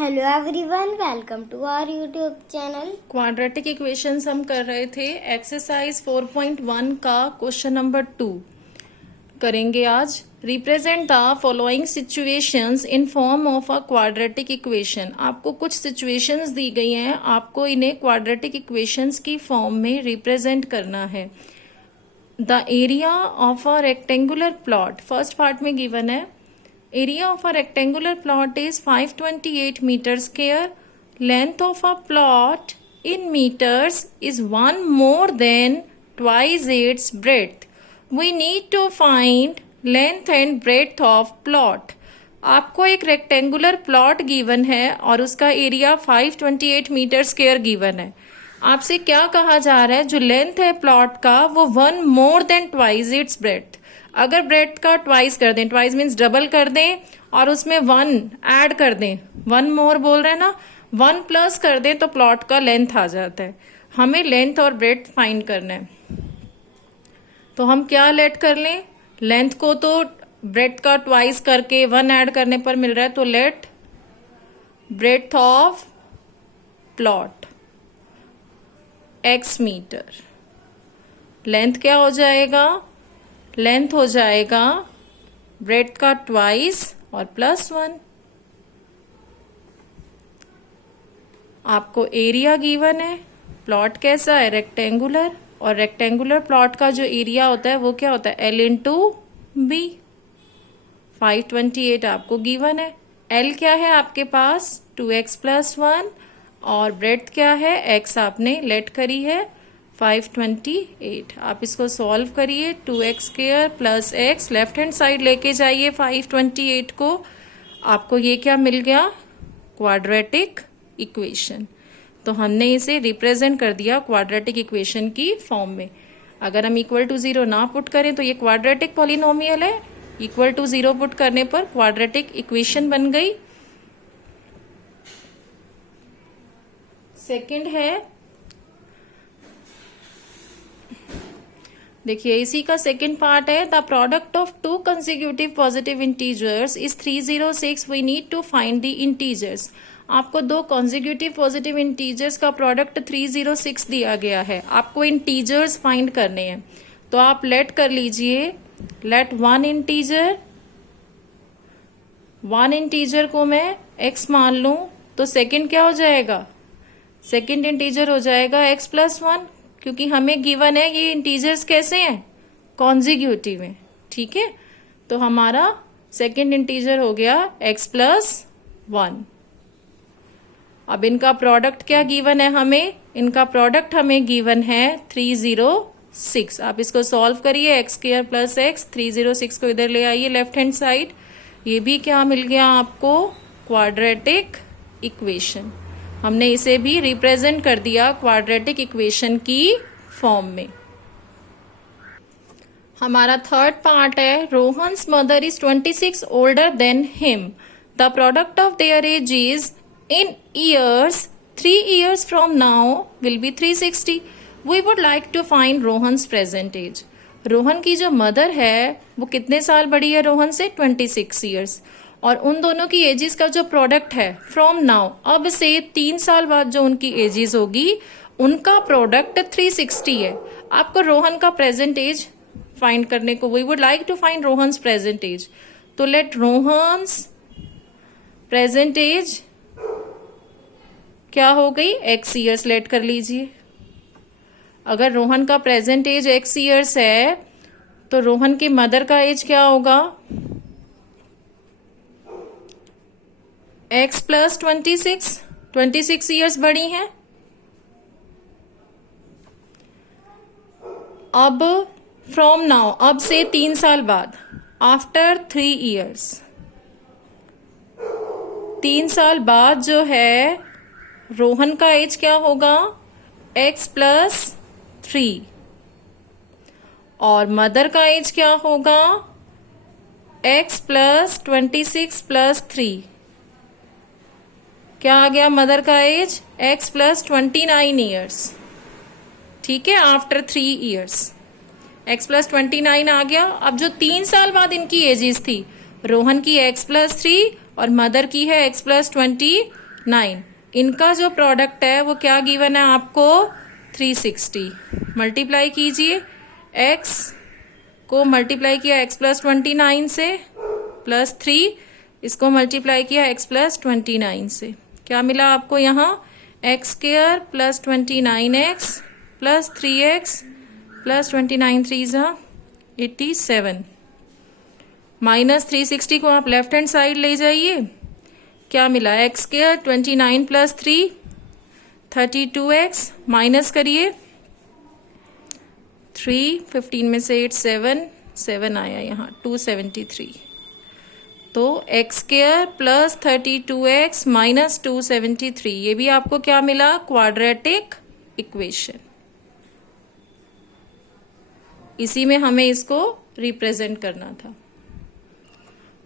Hello everyone, welcome to our YouTube channel. Quadratic equations हम कर रहे थे। एक्सरसाइज 4.1 का क्वेश्चन नंबर 2 करेंगे आज। Represent the following situations in form of a quadratic equation. आपको कुछ सिचुएशंस दी गई हैं, आपको इन्हें क्वाड्रेटिक इक्वेशंस की फॉर्म में रिप्रेजेंट करना है। The area of a rectangular plot, first part में गिवन है। Area of a rectangular plot is 528 meters square. Length of a plot in meters is 1 more than twice its breadth. We need to find length and breadth of plot. आपको एक rectangular plot given है और उसका area 528 metre square given है। आपसे क्या कहा जा रहा है, जो लेंथ है प्लॉट का वो 1 more than twice its breadth. अगर ब्रेड्थ का ट्वाइस कर दें, ट्वाइस मीन्स डबल कर दें और उसमें 1 ऐड कर दें, 1 मोर बोल रहे हैं ना, 1 प्लस कर दें तो प्लॉट का लेंथ आ जाता है। हमें लेंथ और ब्रेड्थ फाइंड करना है, तो हम क्या लेट कर लें, लेंथ को तो ब्रेड्थ का ट्वाइस करके 1 ऐड करने पर मिल रहा है, तो let breadth of plot x metre. Length क्या हो जाएगा, लेंथ हो जाएगा ब्रेड्थ का ट्वाइस और +1। आपको एरिया गिवन है, प्लॉट कैसा है, रेक्टेंगुलर, और रेक्टेंगुलर प्लॉट का जो एरिया होता है वो क्या होता है, L इंटू बी। 528 आपको गिवन है। L क्या है आपके पास, 2x + 1, और ब्रेड्थ क्या है, x आपने लेट करी है 528। आप इसको सॉल्व करिए, 2x² + x left hand side लेके जाइए 528 को। आपको ये क्या मिल गया, क्वाड्रेटिक इक्वेशन। तो हमने इसे रिप्रेजेंट कर दिया क्वाड्रेटिक इक्वेशन की फॉर्म में। अगर हम =0 ना पुट करें तो ये क्वाड्रेटिक पॉलिनोमियल है, =0 पुट करने पर क्वाड्रेटिक इक्वेशन बन गई। सेकंड है, देखिए इसी का सेकंड पार्ट है, the product of 2 consecutive positive integers is 306। We need to find the integers. आपको 2 कंसेक्यूटिव पॉजिटिव इंटीजर्स का प्रोडक्ट 306 दिया गया है, आपको इंटीजर्स फाइंड करने हैं। तो आप लेट कर लीजिए, लेट 1 इंटीजर को मैं x मान लूं, तो सेकंड क्या हो जाएगा, सेकंड इंटीजर हो जाएगा x + 1, क्योंकि हमें गिवन है ये इंटीजर्स कैसे हैं, कॉन्जिक्यूटिव हैं। ठीक है, तो हमारा सेकंड इंटीजर हो गया x + 1। अब इनका प्रोडक्ट क्या गिवन है हमें, इनका प्रोडक्ट हमें गिवन है 306। आप इसको सॉल्व करिए, x² + x, 306 को इधर ले आइए लेफ्ट हैंड साइड। ये भी क्या मिल गया आपको, क्वाड्रेटिक इक्वेशन। हमने इसे भी रिप्रेजेंट कर दिया क्वाड्रेटिक इक्वेशन की फॉर्म में। हमारा थर्ड पार्ट है, Rohan's mother is 26 older than him. The product of their age is in years 3 years from now will be 360। We would like to find Rohan's present age. Rohan की जो mother है वो कितने साल बड़ी है रोहन से, 26 years, और उन दोनों की एजेस का जो प्रोडक्ट है फ्रॉम नाउ, अब से 3 साल बाद जो उनकी एजेस होगी उनका प्रोडक्ट 360 है। आपको रोहन का प्रेजेंट एज फाइंड करने को, we would like to find Rohan's present age. तो लेट रोहन्स प्रेजेंट एज क्या हो गई, x years लेट कर लीजिए। अगर रोहन का प्रेजेंट एज x years है तो रोहन की मदर का एज क्या होगा, x + 26 years बड़ी हैं। अब फ्रॉम नाउ, अब से 3 साल बाद, आफ्टर 3 years, 3 साल बाद जो है रोहन का एज क्या होगा, x + 3, और मदर का एज क्या होगा, x + 26 + 3। क्या आ गया मदर का एज, x + 29 years। ठीक है, आफ्टर 3 years x + 29 आ गया। अब जो 3 साल बाद इनकी एजेस थी, रोहन की x + 3 और मदर की है x + 20 9। इनका जो प्रोडक्ट है वो क्या गिवन है आपको 360। मल्टीप्लाई कीजिए, x को मल्टीप्लाई किया x प्लस 29 से प्लस 3, इसको मल्टीप्लाई किया x प्लस 29 से, क्या मिला आपको यहाँ x square plus 29x plus 3x plus 29 3 जा 87 माइनस 360 को आप लेफ्ट हैंड साइड ले जाइए, क्या मिला x square 29 plus 3 32x minus करिए 3 15 में से 8 7 आया यहाँ 273। तो x square plus 32x minus 273, ये भी आपको क्या मिला क्वाड्रेटिक इक्वेशन। इसी में हमें इसको रिप्रेजेंट करना था।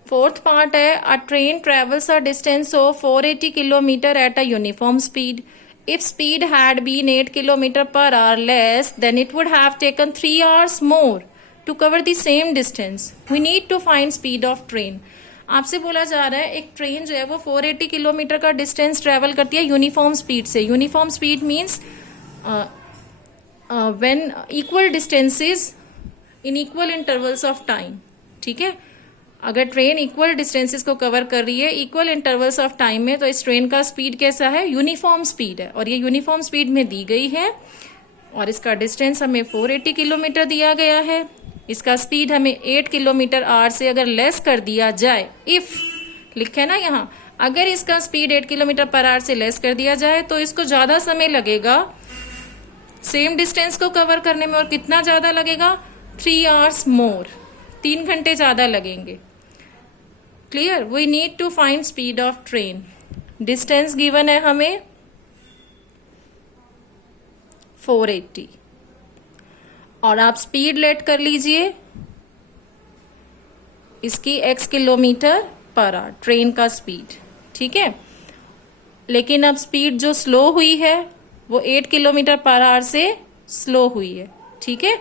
फोर्थ पार्ट है अ train travels a distance of 480 kilometre at a uniform speed. If speed had been 8 km per hour less, then it would have taken 3 hours more to cover the same distance. We need to find speed of train. आपसे बोला जा रहा है एक train जो है वो 480 kilometre का डिस्टेंस ट्रेवल करती है यूनिफॉर्म स्पीड से। Uniform speed means when equal distances in equal intervals of time. ठीक है, अगर ट्रेन इक्वल डिस्टेंसेस को कवर कर रही है इक्वल इंटरवल्स ऑफ टाइम में, तो इस ट्रेन का स्पीड कैसा है, यूनिफॉर्म स्पीड है, और ये यूनिफॉर्म स्पीड में दी गई है, और इसका डिस्टेंस हमें 480 किलोमीटर दिया गया है। इसका स्पीड हमें 8 किलोमीटर आवर से अगर लेस कर दिया जाए, इफ लिखे ना यहाँ, अगर इसका स्पीड 8 किलोमीटर पर आवर से लेस कर दिया जाए तो इसको ज्यादा समय लगेगा सेम डिस्टेंस को कवर करने में, और कितना ज्यादा लगेगा 3 आवर्स मोर, 3 घंटे ज्यादा लगेंगे। Clear, we need to find speed of train. Distance given है हमें 480, और आप स्पीड लेट कर लीजिए इसकी x kilometre per our, train का स्पीड। ठीक है, लेकिन अब स्पीड जो स्लो हुई है वो 8 किलोमीटर पर आवर से स्लो हुई है। ठीक है,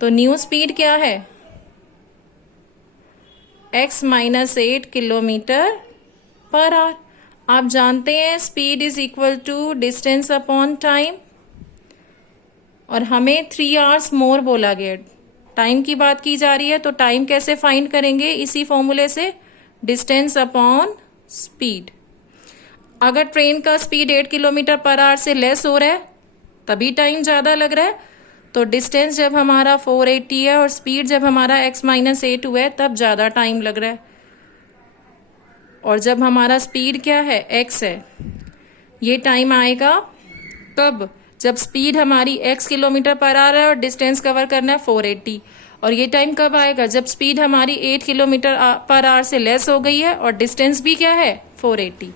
तो न्यू स्पीड क्या है, x minus 8 kilometre per hour. आप जानते हैं speed is equal to distance upon time, और हमें 3 आवर्स मोर बोला गया, टाइम की बात की जा रही है, तो टाइम कैसे फाइंड करेंगे, इसी फॉर्मूले से, डिस्टेंस अपॉन स्पीड। अगर ट्रेन का स्पीड 8 किलोमीटर पर आवर से लेस हो रहा है तभी टाइम ज्यादा लग रहा है, तो डिस्टेंस जब हमारा 480 है और स्पीड जब हमारा x माइनस 8 हुआ है तब ज्यादा टाइम लग रहा है। और जब हमारा स्पीड क्या है, x है, ये टाइम आएगा कब, जब स्पीड हमारी x किलोमीटर पर आवर है और डिस्टेंस कवर करना है 480, और ये टाइम कब आएगा, जब स्पीड हमारी 8 किलोमीटर पर आवर से लेस हो गई है और डिस्टेंस भी क्या है 480।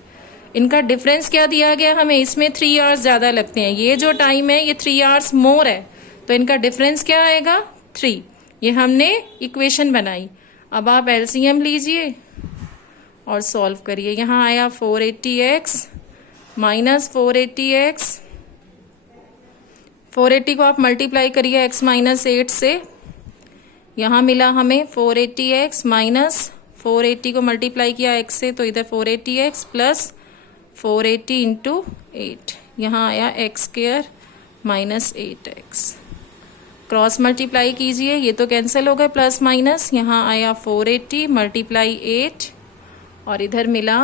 इनका डिफरेंस क्या दिया गया हमें, इसमें 3 आवर्स ज्यादा लगते हैं, ये जो टाइम है ये 3 आवर्स मोर है, तो इनका डिफरेंस क्या आएगा 3। ये हमने इक्वेशन बनाई। अब आप एलसीएम लीजिए और सॉल्व करिए। यहाँ आया 480x माइनस 480x, 480 को आप मल्टीप्लाई करिए x माइनस 8 से, यहाँ मिला हमें 480x माइनस 480 को मल्टीप्लाई किया x से, तो इधर 480x प्लस 480 इंटू 8, यहाँ आया x square minus 8x। Cross multiply कीजिए, ये तो कैंसिल हो गए प्लस माइनस, यहाँ आया 480 मल्टीप्लाई 8, और इधर मिला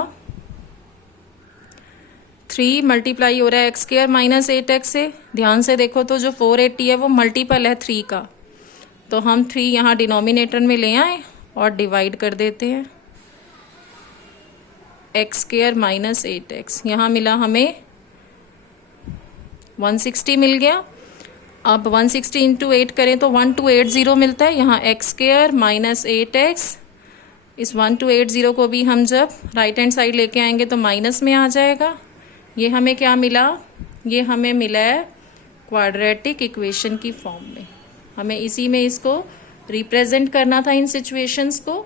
3 मल्टीप्लाई हो रहा है एक्स स्क्वायर माइनस 8x से। ध्यान से देखो तो जो 480 है वो मल्टीपल है 3 का, तो हम 3 यहाँ डिनोमिनेटर में ले आए और डिवाइड कर देते हैं, एक्स स्क्वायर माइनस 8x, यहाँ मिला हमें 160 मिल गया। अब 160 इंटू 8 करें तो 1280 मिलता है, यहाँ एक्स स्क्वायर माइनस 8x, इस 1280 को भी हम जब राइट हैंड साइड लेके आएंगे तो माइनस में आ जाएगा। ये हमें क्या मिला, ये हमें मिला है क्वाड्रेटिक इक्वेशन की फॉर्म में। हमें इसी में इसको रिप्रेजेंट करना था इन सिचुएशंस को।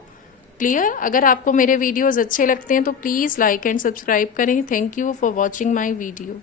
क्लियर, अगर आपको मेरे वीडियोस अच्छे लगते हैं तो प्लीज़ लाइक एंड सब्सक्राइब करें। Thank you for watching my video.